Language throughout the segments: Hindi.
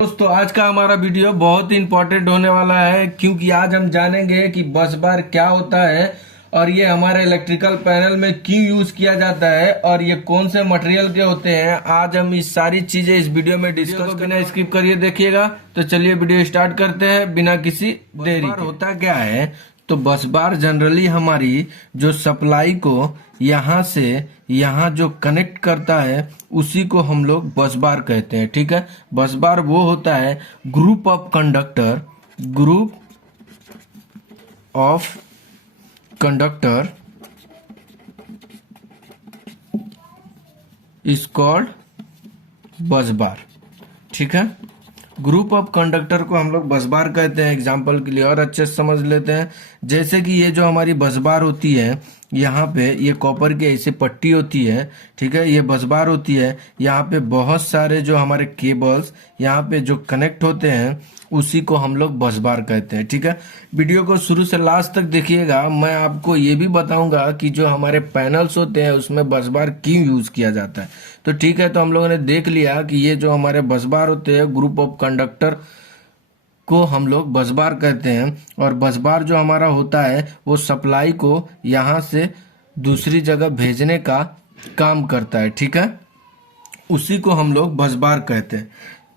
दोस्तों आज का हमारा वीडियो बहुत ही इम्पोर्टेंट होने वाला है क्योंकि आज हम जानेंगे कि बस बार क्या होता है और ये हमारे इलेक्ट्रिकल पैनल में क्यों यूज किया जाता है और ये कौन से मटेरियल के होते हैं। आज हम इस सारी चीजें इस वीडियो में डिस्कस बिना स्किप करिए देखिएगा। तो चलिए वीडियो स्टार्ट करते हैं बिना किसी देरी के। होता क्या है तो बस बार जनरली हमारी जो सप्लाई को यहाँ से यहाँ जो कनेक्ट करता है उसी को हम लोग बस बार कहते हैं। ठीक है, बस बार वो होता है group of conductor is called बस बार। ठीक है, ग्रुप ऑफ कंडक्टर को हम लोग बस बार कहते हैं। एग्जाम्पल के लिए और अच्छे से समझ लेते हैं। जैसे कि ये जो हमारी बस बार होती है, यहाँ पे ये कॉपर की ऐसी पट्टी होती है। ठीक है, ये बस बार होती है। यहाँ पे बहुत सारे जो हमारे केबल्स यहाँ पे जो कनेक्ट होते हैं उसी को हम लोग बस बार कहते हैं। ठीक है, वीडियो को शुरू से लास्ट तक देखिएगा। मैं आपको ये भी बताऊंगा कि जो हमारे पैनल्स होते हैं उसमें बस बार क्यों यूज किया जाता है। तो ठीक है, तो हम लोगों ने देख लिया कि ये जो हमारे बस बार होते हैं ग्रुप ऑफ कंडक्टर को हम लोग बस बार कहते हैं। और बस बार जो हमारा होता है वो सप्लाई को यहाँ से दूसरी जगह भेजने का काम करता है। ठीक है, उसी को हम लोग बस बार कहते हैं।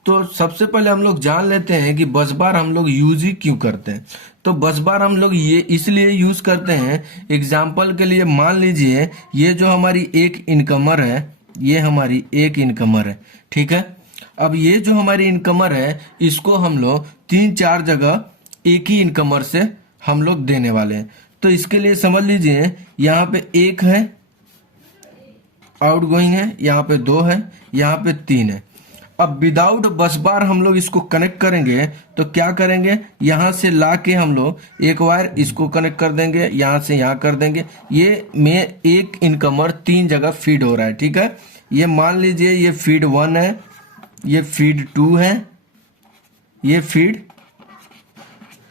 तो सबसे पहले हम लोग जान लेते हैं कि बस बार हम लोग यूज ही क्यों करते हैं। तो बस बार हम लोग ये इसलिए यूज करते हैं। एग्जाम्पल के लिए मान लीजिए ये जो हमारी एक इनकमर है, ये हमारी एक इनकमर है। ठीक है, अब ये जो हमारी इनकमर है इसको हम लोग 3-4 जगह एक ही इनकमर से हम लोग देने वाले हैं। तो इसके लिए समझ लीजिए यहाँ पे एक है आउट गोइंग है, यहाँ पे 2 है, यहाँ पे 3 है। अब विदाउट बस बार हम लोग इसको कनेक्ट करेंगे तो क्या करेंगे, यहाँ से ला के हम लोग एक वायर इसको कनेक्ट कर देंगे, यहाँ से यहाँ कर देंगे। ये में एक इनकमर 3 जगह फीड हो रहा है। ठीक है, ये मान लीजिए ये फीड 1 है, ये फीड 2 है, ये फीड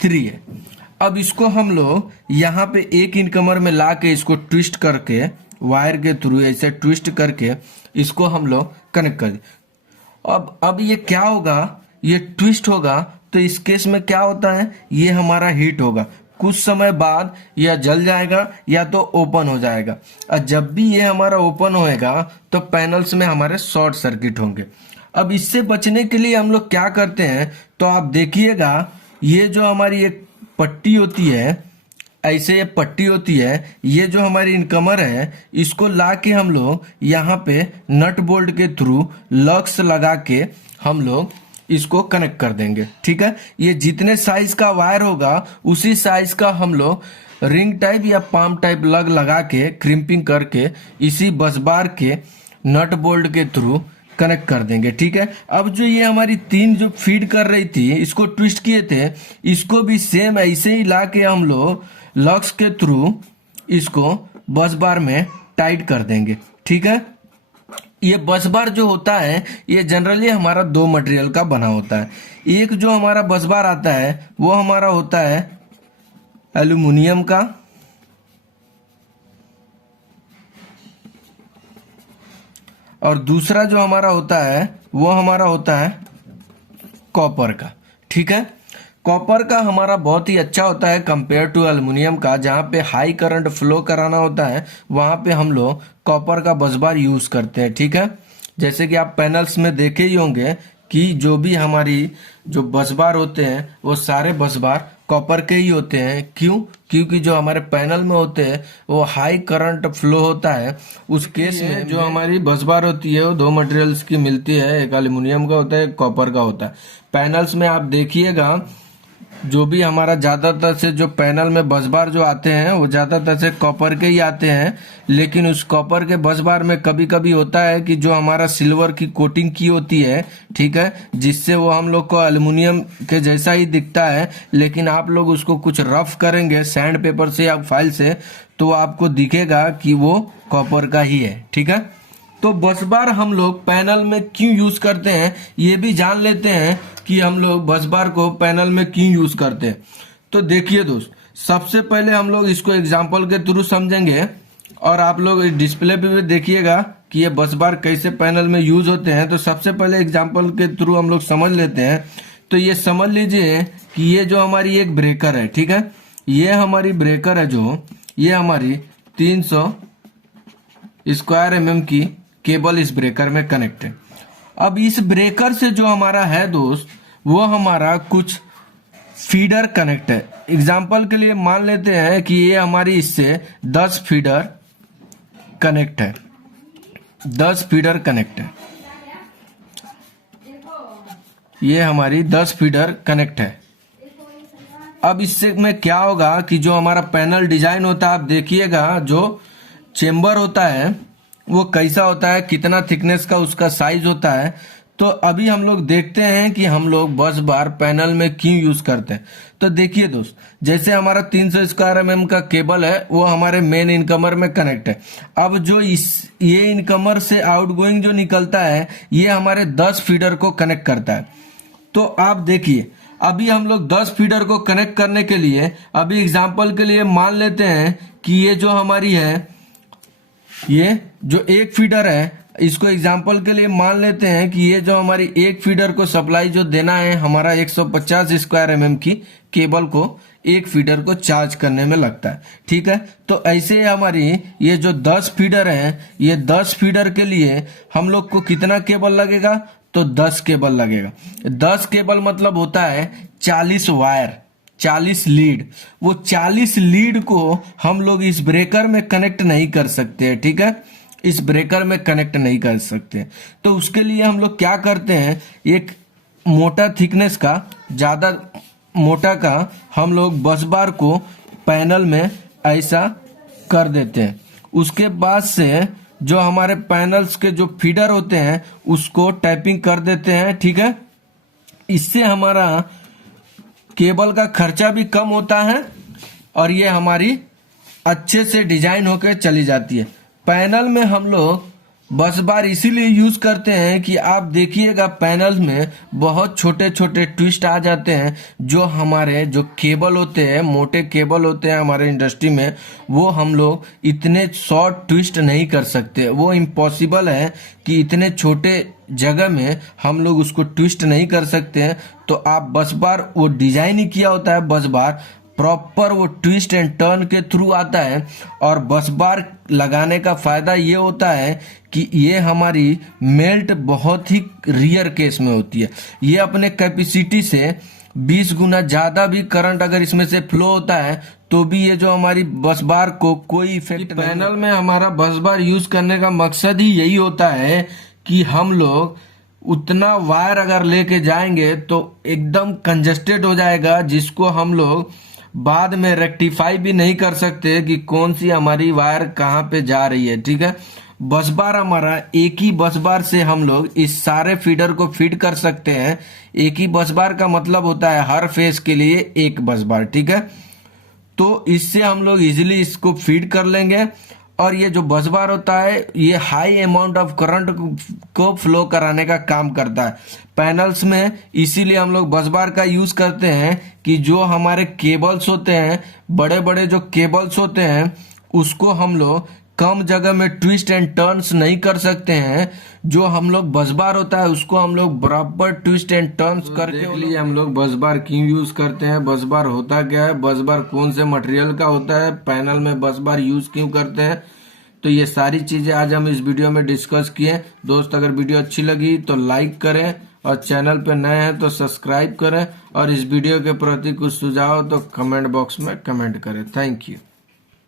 3 है। अब इसको हम लोग यहाँ पे एक इनकमर में ला के इसको ट्विस्ट करके वायर के थ्रू ऐसे ट्विस्ट करके इसको हम लोग कनेक्ट कर दें। अब ये क्या होगा, ये ट्विस्ट होगा तो इस केस में क्या होता है, ये हमारा हीट होगा। कुछ समय बाद या जल जाएगा या तो ओपन हो जाएगा। और जब भी ये हमारा ओपन होएगा तो पैनल्स में हमारे शॉर्ट सर्किट होंगे। अब इससे बचने के लिए हम लोग क्या करते हैं, तो आप देखिएगा ये जो हमारी एक पट्टी होती है, ऐसे ये पट्टी होती है, ये जो हमारी इनकमर है इसको ला के हम लोग यहाँ पे नट बोल्ट के थ्रू लक्स लगा के हम लोग इसको कनेक्ट कर देंगे। ठीक है, ये जितने साइज का वायर होगा उसी साइज का हम लोग रिंग टाइप या पाम टाइप लगा के क्रिम्पिंग करके इसी बस बार के नट बोल्ट के थ्रू कनेक्ट कर देंगे। ठीक है, अब जो ये हमारी 3 जो फीड कर रही थी इसको ट्विस्ट किए थे, इसको भी सेम ऐसे ही ला के हम लोग लक्स के थ्रू इसको बस बार में टाइट कर देंगे। ठीक है, ये बस बार जो होता है ये जनरली हमारा 2 मटेरियल का बना होता है। एक जो हमारा बस बार आता है वो हमारा होता है एल्यूमिनियम का, और दूसरा जो हमारा होता है वो हमारा होता है कॉपर का। ठीक है, कॉपर का हमारा बहुत ही अच्छा होता है कंपेयर टू एल्युमिनियम का। जहाँ पे हाई करंट फ्लो कराना होता है वहाँ पे हम लोग कॉपर का बस बार यूज करते हैं। ठीक है, जैसे कि आप पैनल्स में देखे ही होंगे कि जो भी हमारी जो बस बार होते हैं वो सारे बस बार कॉपर के ही होते हैं। क्यों? क्योंकि जो हमारे पैनल में होते हैं वो हाई करंट फ्लो होता है। उस केस में जो हमारी बस बार होती है वो 2 मटेरियल्स की मिलती है, एक एल्युमिनियम का होता है, एक कॉपर का होता है। पैनल्स में आप देखिएगा जो भी हमारा ज्यादातर से जो पैनल में बस बार जो आते हैं वो ज्यादातर से कॉपर के ही आते हैं। लेकिन उस कॉपर के बस बार में कभी कभी होता है कि जो हमारा सिल्वर की कोटिंग की होती है, ठीक है, जिससे वो हम लोग को एल्युमिनियम के जैसा ही दिखता है। लेकिन आप लोग उसको कुछ रफ करेंगे सैंड पेपर से या फाइल से तो आपको दिखेगा कि वो कॉपर का ही है। ठीक है, तो बस बार हम लोग पैनल में क्यों यूज करते हैं ये भी जान लेते हैं कि हम लोग बस बार को पैनल में क्यों यूज करते हैं। तो देखिए दोस्त, सबसे पहले हम लोग इसको एग्जांपल के थ्रू समझेंगे और आप लोग डिस्प्ले पे भी देखिएगा कि ये बस बार कैसे पैनल में यूज होते हैं। तो सबसे पहले एग्जांपल के थ्रू हम लोग समझ लेते हैं। तो ये समझ लीजिए कि ये जो हमारी एक ब्रेकर है, ठीक है, ये हमारी ब्रेकर है, जो ये हमारी 300 स्क्वायर mm की केबल इस ब्रेकर में कनेक्ट है। अब इस ब्रेकर से जो हमारा है दोस्त, वो हमारा कुछ फीडर कनेक्ट है। एग्जाम्पल के लिए मान लेते हैं कि ये हमारी इससे 10 फीडर कनेक्ट है, 10 फीडर कनेक्ट है, ये हमारी 10 फीडर कनेक्ट है। अब इससे में क्या होगा कि जो हमारा पैनल डिजाइन होता है, आप देखिएगा जो चेम्बर होता है वो कैसा होता है, कितना थिकनेस का उसका साइज होता है। तो अभी हम लोग देखते हैं कि हम लोग बस बार पैनल में क्यों यूज करते हैं। तो देखिए दोस्त, जैसे हमारा 300 स्क्वायर mm का केबल है, वो हमारे मेन इनकमर में कनेक्ट है। अब जो ये इनकमर से आउटगोइंग जो निकलता है, ये हमारे 10 फीडर को कनेक्ट करता है। तो आप देखिए, अभी हम लोग 10 फीडर को कनेक्ट करने के लिए, अभी एग्जाम्पल के लिए मान लेते हैं कि ये जो हमारी है, ये जो एक फीडर है, इसको एग्जाम्पल के लिए मान लेते हैं कि ये जो हमारी एक फीडर को सप्लाई जो देना है, हमारा 150 स्क्वायर mm की केबल को एक फीडर को चार्ज करने में लगता है, ठीक है। तो ऐसे हमारी ये जो 10 फीडर है, ये 10 फीडर के लिए हम लोग को कितना केबल लगेगा, तो 10 केबल लगेगा। 10 केबल मतलब होता है 40 वायर, 40 लीड। वो 40 लीड को हम लोग इस ब्रेकर में कनेक्ट नहीं कर सकते, ठीक है, इस ब्रेकर में कनेक्ट नहीं कर सकते। तो उसके लिए हम लोग क्या करते हैं, एक मोटा थिकनेस का, ज्यादा मोटा का हम लोग बस बार को पैनल में ऐसा कर देते हैं। उसके बाद से जो हमारे पैनल्स के जो फीडर होते हैं उसको टैपिंग कर देते हैं, ठीक है। इससे हमारा केबल का खर्चा भी कम होता है और ये हमारी अच्छे से डिजाइन होकर चली जाती है। पैनल में हम लोग बस बार इसीलिए यूज करते हैं कि आप देखिएगा पैनल में बहुत छोटे छोटे ट्विस्ट आ जाते हैं। जो हमारे जो केबल होते हैं, मोटे केबल होते हैं हमारे इंडस्ट्री में, वो हम लोग इतने शॉर्ट ट्विस्ट नहीं कर सकते। वो इम्पॉसिबल है कि इतने छोटे जगह में हम लोग उसको ट्विस्ट नहीं कर सकते हैं। तो आप बस बार, वो डिजाइन ही किया होता है बस बार, प्रॉपर वो ट्विस्ट एंड टर्न के थ्रू आता है। और बस बार लगाने का फायदा ये होता है कि ये हमारी मेल्ट बहुत ही रियर केस में होती है। ये अपने कैपेसिटी से 20 गुना ज्यादा भी करंट अगर इसमें से फ्लो होता है तो भी ये जो हमारी बस बार को कोई इफेक्ट। पैनल में हमारा बस बार यूज करने का मकसद ही यही होता है कि हम लोग उतना वायर अगर लेके जाएंगे तो एकदम कंजस्टेड हो जाएगा, जिसको हम लोग बाद में रेक्टिफाई भी नहीं कर सकते कि कौन सी हमारी वायर कहाँ पे जा रही है, ठीक है। बस बार हमारा एक ही बस बार से हम लोग इस सारे फीडर को फीड कर सकते हैं। एक ही बस बार का मतलब होता है हर फेस के लिए एक बस बार, ठीक है। तो इससे हम लोग इजीली इसको फीड कर लेंगे। और ये जो बस बार होता है, ये हाई अमाउंट ऑफ करंट को फ्लो कराने का काम करता है पैनल्स में। इसीलिए हम लोग बस बार का यूज करते हैं कि जो हमारे केबल्स होते हैं, बड़े बड़े जो केबल्स होते हैं, उसको हम लोग कम जगह में ट्विस्ट एंड टर्न्स नहीं कर सकते हैं। जो हम लोग बस बार होता है उसको हम लोग बराबर ट्विस्ट एंड टर्न्स करके लिए हम लोग बस बार क्यों यूज करते हैं, बस बार होता क्या है, बस बार कौन से मटेरियल का होता है, पैनल में बस बार यूज क्यों करते हैं, तो ये सारी चीजें आज हम इस वीडियो में डिस्कस किए। दोस्त अगर वीडियो अच्छी लगी तो लाइक करें और चैनल पे नए हैं तो सब्सक्राइब करें। और इस वीडियो के प्रति कुछ सुझाव तो कमेंट बॉक्स में कमेंट करें। Thank you.